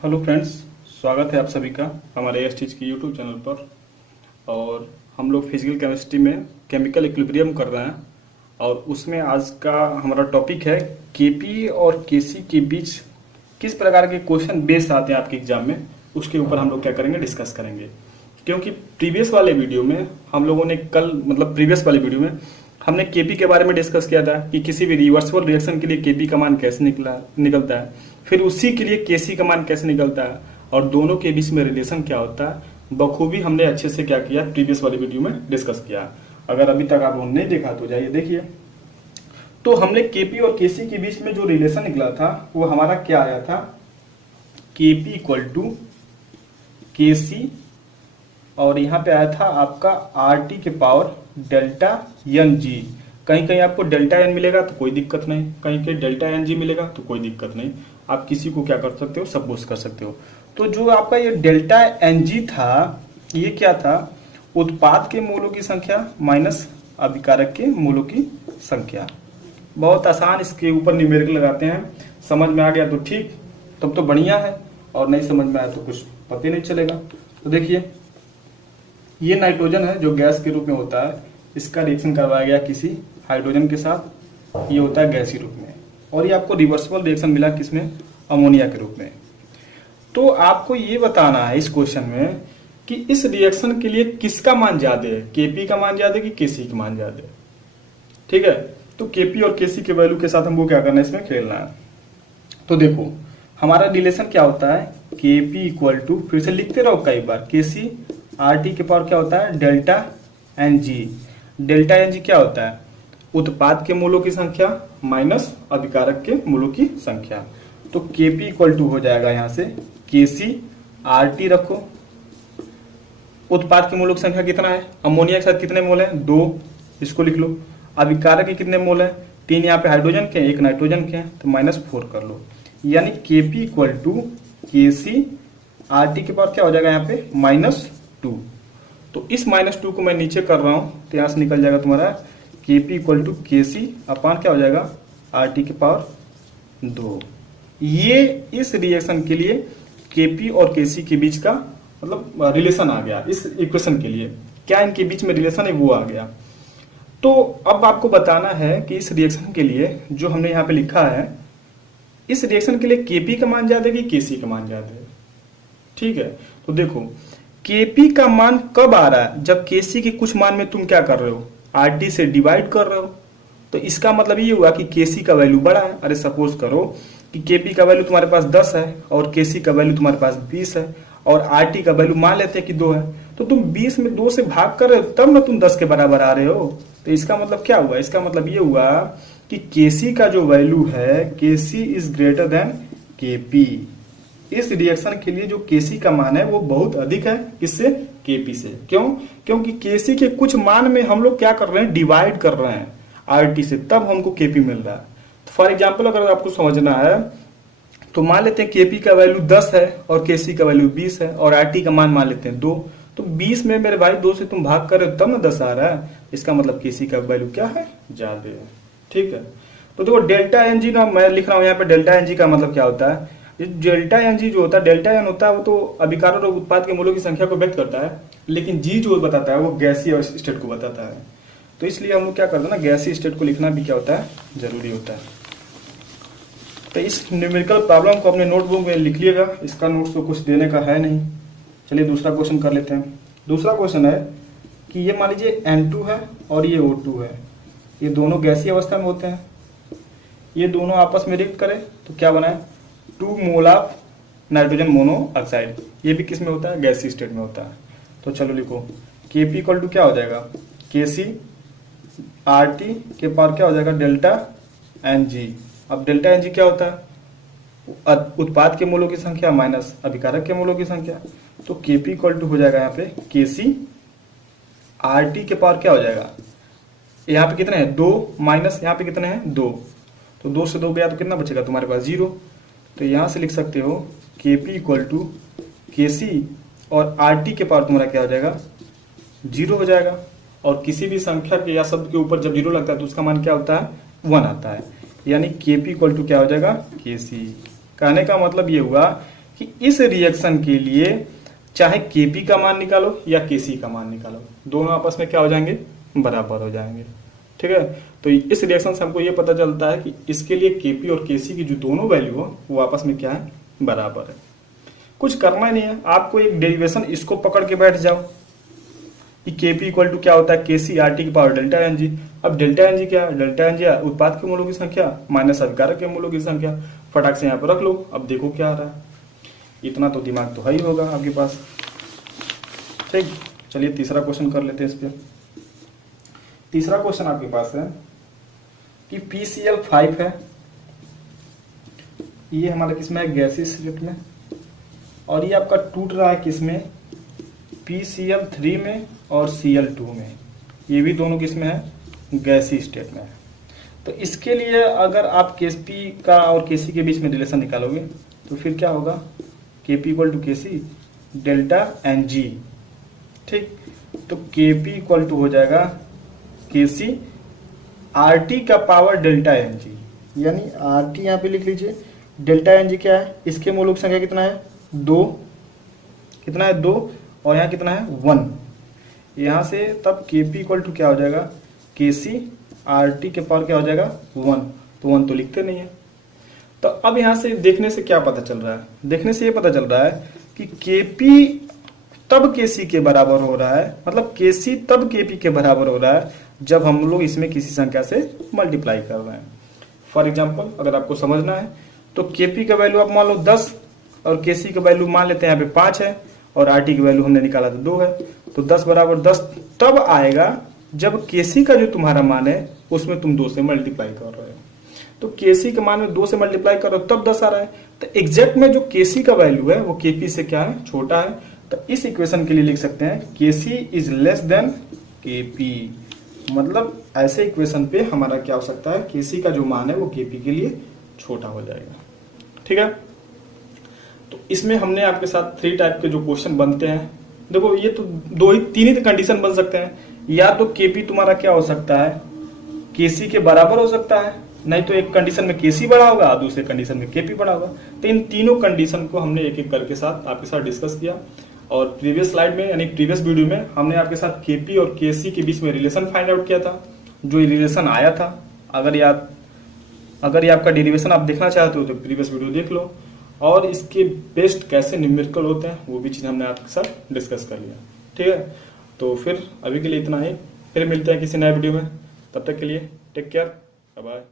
Hello friends, स्वागत है आप सभी का हमारे एस टीच की यूट्यूब चैनल पर। और हम लोग फिजिकल केमिस्ट्री में केमिकल इक्विलिब्रियम कर रहे हैं और उसमें आज का हमारा टॉपिक है केपी और केसी के बीच किस प्रकार के क्वेश्चन बेस आते हैं आपके एग्जाम में, उसके ऊपर हम लोग क्या करेंगे, डिस्कस करेंगे। क्योंकि प्रीवियस वाले वीडियो में हम लोगों ने प्रीवियस वाले वीडियो में हमने केपी के बारे में डिस्कस किया था कि किसी भी रिवर्सिबल रिएक्शन के लिए केपी का मान कैसे निकलता है, फिर उसी के लिए केसी का मान कैसे निकलता है और दोनों के बीच में रिलेशन क्या होता है, बखूबी हमने अच्छे से क्या किया प्रीवियस वाले वीडियो में डिस्कस किया। अगर अभी तक आपने नहीं देखा तो जाइए देखिए। तो हमने केपी और केसी के बीच में जो रिलेशन निकला था वो हमारा क्या आया था, केपी इक्वल टू केसी और यहाँ पे आया था आपका आर टी के पावर डेल्टा एन जी। कहीं कहीं आपको डेल्टा एन मिलेगा तो कोई दिक्कत नहीं, कहीं कहीं डेल्टा एन जी मिलेगा तो कोई दिक्कत नहीं, आप किसी को क्या कर सकते हो, सपोज कर सकते हो। तो जो आपका ये डेल्टा एन जी था, ये क्या था, उत्पाद के मोलों की संख्या माइनस अभिकारक के मोलों की संख्या। बहुत आसान, इसके ऊपर न्यूमेरिकल लगाते हैं, समझ में आ गया तो ठीक, तब तो बढ़िया है, और नहीं समझ में आया तो कुछ पता ही नहीं चलेगा। तो देखिए, ये नाइट्रोजन है जो गैस के रूप में होता है, इसका रिएक्शन करवाया गया किसी हाइड्रोजन के साथ, ये होता है गैसीय रूप में, और ये आपको रिवर्सिबल रिएक्शन मिला किसमें, अमोनिया के रूप में। तो आपको ये बताना है इस क्वेश्चन में कि इस रिएक्शन के लिए किसका मान ज्यादा है, केपी का मान ज्यादा है कि केसी का मान ज्यादा है। ठीक है, तो केपी और केसी के वैल्यू के साथ हमको क्या करना है, इसमें खेलना है। तो देखो हमारा रिलेशन क्या होता है, केपी इक्वल टू, फिर से लिखते रहो कई बार, केसी आर टी के पावर क्या होता है, delta n g. Delta n g क्या होता है, उत्पाद के मोलों की संख्या माइनस अभिकारक के मोलों की संख्या। तो केपी इक्वल टू हो जाएगा यहां से केसी आर टी रखो, उत्पाद के मोलों की संख्या कितना है, अमोनिया के साथ कितने मोल है, 2, इसको लिख लो। अभिकारक के कितने मोल है, 3 यहाँ पे हाइड्रोजन के, 1 नाइट्रोजन के, तो -4 कर लो। यानी KP equal to KC R T के पावर क्या हो जाएगा यहाँ पे, -2। तो इस -2 को मैं नीचे कर रहा हूं, तो यहां से निकल जाएगा तुम्हारा केपी इक्वल टू केसी अपान क्या हो जाएगा, आर टी के पावर 2। ये इस रिएक्शन के लिए केपी और केसी के बीच का रिलेशन आ गया। इस इक्वेशन के लिए क्या इनके बीच में रिलेशन है वो आ गया। तो अब आपको बताना है कि इस रिएक्शन के लिए जो हमने यहाँ पे लिखा है, इस रिएक्शन के लिए केपी का मान ज्यादा है कि केसी का मान ज्यादा है। ठीक है, तो देखो केपी का मान कब आ रहा है, जब केसी के कुछ मान में तुम क्या कर रहे हो, आरटी से डिवाइड कर रहे हो। तो इसका मतलब ये हुआ कि केसी का वैल्यू बड़ा है। अरे सपोज करो कि केपी का वैल्यू तुम्हारे पास 10 है और केसी का वैल्यू तुम्हारे पास 20 है और आरटी का वैल्यू मान लेते हैं कि 2 है, तो तुम 20 में 2 से भाग कर रहे हो तब ना तुम 10 के बराबर आ रहे हो। तो इसका मतलब क्या हुआ, इसका मतलब ये हुआ कि केसी का जो वैल्यू है, केसी इज ग्रेटर देन केपी। इस रिएक्शन के लिए जो केसी का मान है वो बहुत अधिक है किससे, केपी से। क्यों, क्योंकि केसी के कुछ मान में हम लोग क्या कर रहे हैं, डिवाइड कर रहे हैं आरटी से, तब हमको केपी मिल रहा है। तो फॉर एग्जांपल अगर आपको समझना है तो मान लेते हैं केपी का वैल्यू 10 है और केसी का वैल्यू 20 है और आरटी का मान लेते हैं 2। तो 20 में मेरे भाई 2 से तुम भाग कर रहे हो तब ना 10 आ रहा है, इसका मतलब केसी का वैल्यू क्या है, ज्यादा है। ठीक है, तो देखो डेल्टा एन जी ना मैं लिख रहा हूं यहाँ पे, डेल्टा एन जी का मतलब क्या होता है, डेल्टा एन जी जो होता है, डेल्टा एन होता है वो तो अभिकारक और उत्पाद के मोलों की संख्या को व्यक्त करता है, लेकिन जी जो बताता है वो गैसीय स्टेट को बताता है। तो इसलिए हम लोग क्या करते हैं ना, गैसीय स्टेट को लिखना भी क्या होता है, जरूरी होता है। तो इस न्यूमेरिकल प्रॉब्लम को अपने नोटबुक में लिख लिएगा, इसका नोट्स तो कुछ देने का है नहीं। चलिए दूसरा क्वेश्चन कर लेते हैं। दूसरा क्वेश्चन है कि ये मान लीजिए N2 है और ये O2 है, ये दोनों गैसीय अवस्था में होते हैं, ये दोनों आपस में रिएक्ट करें तो क्या बनाए, 2 मोल ऑफ नाइट्रोजन मोनोऑक्साइड। ये भी किस में होता है, गैसीय स्टेट में होता है। तो चलो लिखो केपी इक्वल टू क्या हो जाएगा, केसी आर टी के पावर क्या हो जाएगा, डेल्टा एन जी। अब डेल्टा एन जी क्या होता है, उत्पाद के मोलों की संख्या माइनस अभिकारक के मोलों की संख्या। तो केपी इक्वल टू हो जाएगा यहाँ पे केसी आर टी के पावर क्या हो जाएगा, यहाँ पे कितने हैं 2 माइनस यहाँ पे कितने हैं 2, तो 2 से 2 गया तो कितना बचेगा तुम्हारे पास 0। तो यहां से लिख सकते हो केपी इक्वल टू केसी और आर टी के पावर तुम्हारा क्या हो जाएगा, 0 हो जाएगा। और किसी भी संख्या के या शब्द के ऊपर जब 0 लगता है तो उसका मान क्या होता है, 1 आता है। यानी केपी इक्वल टू क्या हो जाएगा, केसी। कहने का मतलब ये हुआ कि इस रिएक्शन के लिए चाहे Kp का मान निकालो या Kc का मान निकालो, दोनों आपस में क्या हो जाएंगे, बराबर हो जाएंगे। ठीक है, तो इस रिएक्शन से हमको ये पता चलता है कि इसके लिए Kp और Kc की जो दोनों वैल्यू हो वो आपस में क्या है, बराबर है। कुछ करना ही नहीं है, आपको एक डेरिवेशन इसको पकड़ के बैठ जाओ कि Kp इक्वल टू क्या होता है, Kc RT की पावर डेल्टा Ng। अब डेल्टा Ng क्या है, डेल्टा Ng उत्पाद के मूलों की संख्या माइनस अभिकारक के मूलों की संख्या। फटाक से यहाँ पर रख लो, अब देखो क्या आ रहा है। इतना तो दिमाग तो है ही होगा आपके पास। ठीक, चलिए तीसरा क्वेश्चन कर लेते हैं इस पे। तीसरा क्वेश्चन आपके पास है कि PCl5 है, ये हमारा किसमें है, गैसीय स्टेट में, और ये आपका टूट रहा है किसमें, PCl3 में और Cl2 में। ये भी दोनों किसमें है, गैसीय स्टेट में है। तो इसके लिए अगर आप Kp का और Kc के बीच में रिलेशन निकालोगे तो फिर क्या होगा, Kp equal to Kc delta Ng। ठीक, तो Kp इक्वल टू हो जाएगा Kc RT का पावर डेल्टा Ng, यानी RT यहाँ पे लिख लीजिए, डेल्टा Ng क्या है, इसके मूलों की संख्या कितना है, 2, कितना है 2, और यहाँ कितना है 1। यहाँ से तब Kp इक्वल टू क्या हो जाएगा, Kc RT के पावर क्या हो जाएगा 1, तो 1 तो लिखते नहीं है। तो अब यहाँ से देखने से क्या पता चल रहा है, देखने से ये पता चल रहा है कि Kp तब Kc के बराबर हो रहा है, मतलब Kc तब Kp के बराबर हो रहा है जब हम लोग इसमें किसी संख्या से मल्टीप्लाई कर रहे हैं। फॉर एग्जाम्पल अगर आपको समझना है तो Kp का वैल्यू आप मान लो 10 और Kc का वैल्यू मान लेते हैं यहाँ पे 5 है और RT की वैल्यू हमने निकाला तो 2 है, तो 10 बराबर 10 तब आएगा जब Kc का जो तुम्हारा मान है उसमें तुम 2 से मल्टीप्लाई कर रहे हो। तो Kc के मान में 2 से मल्टीप्लाई करो तब 10 आ रहा है। तो एग्जैक्ट में जो Kc का वैल्यू है वो Kp से क्या है, छोटा है। तो इस इक्वेशन के लिए लिख सकते हैं Kc is less than Kp, मतलब ऐसे इक्वेशन पे हमारा क्या हो सकता है, Kc का जो मान है वो Kp के लिए छोटा हो जाएगा। ठीक है, तो इसमें हमने आपके साथ 3 टाइप के जो क्वेश्चन बनते हैं, देखो ये तो 3 ही कंडीशन बन सकते हैं, या तो Kp तुम्हारा क्या हो सकता है, Kc के बराबर हो सकता है, नहीं तो एक कंडीशन में Kc बड़ा होगा, दूसरे कंडीशन में Kp बड़ा होगा। तो इन तीनों कंडीशन को हमने एक एक करके साथ आपके साथ डिस्कस किया, और प्रीवियस स्लाइड में यानी प्रीवियस वीडियो में हमने आपके साथ Kp और Kc के बीच में रिलेशन फाइंड आउट किया था। जो रिलेशन आया था, अगर ये आपका डेरिवेशन आप देखना चाहते हो तो प्रीवियस वीडियो देख लो, और इसके बेस्ट कैसे न्यूमेरिकल होते हैं वो भी चीज़ हमने आपके साथ डिस्कस कर लिया। ठीक है, तो फिर अभी के लिए इतना ही, फिर मिलते हैं किसी नए वीडियो में, तब तक के लिए टेक केयर, बाय बाय।